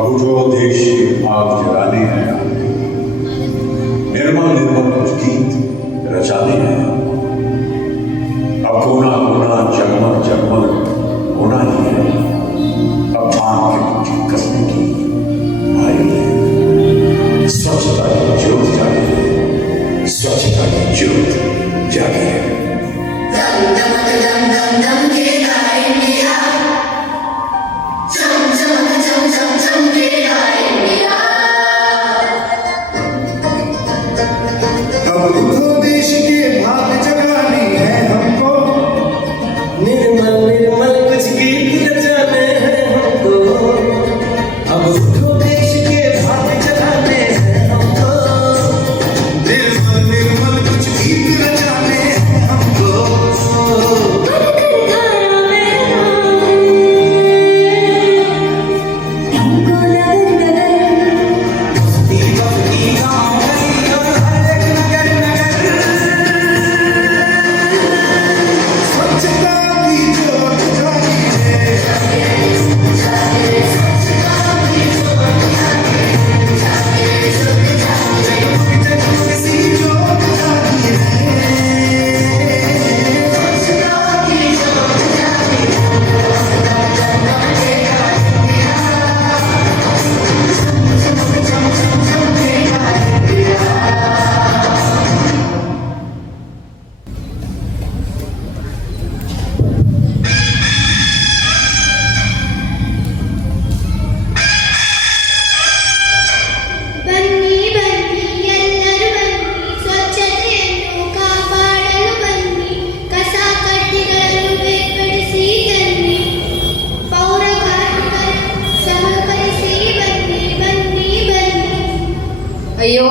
अब जो देश की आग जलाने हैं, निर्मल निर्मल कुछ गीत रचाने हैं। अब कोना कोना जगमग जगमग होना ही है। अब धान की मुट्ठी कसने की भाई है। स्वच्छता की ज्योत जागी है, स्वच्छता की ज्योत जागी है। दम दमक दम दम दम गिरेगा इंडिया, चम चमक चम चम चम गिरेगा इंडिया। अब उठो देश के भाग जगाने हैं हमको, निर्मल निर्मल कुछ गीत रचाने हैं हमको। अब उठो देश के भाग जगाने हैं हमको, निर्मल निर्मल कुछ गीत रचाने हैं हमको। स्वच्छता की ज्योत जागी है, जगमग सी ज्योत जागी ಬನ್ನಿ ಬನ್ನಿ ಎಲ್ಲರೂ ಬನ್ನಿ, ಸ್ವಚ್ಛತೆಯನ್ನು ಕಾಪಾಡಲು ಬನ್ನಿ, ಕಸ ಕಡ್ಡಿಗಳನ್ನು ಬೇರ್ಪಡಿಸಿ ತನ್ನಿ, ಪೌರ ಕಾರ್ಮಿಕರು ಸಹಕರಿಸಿ ಬನ್ನಿ ಬನ್ನಿ ಬನ್ನಿ. ಅಯ್ಯೋ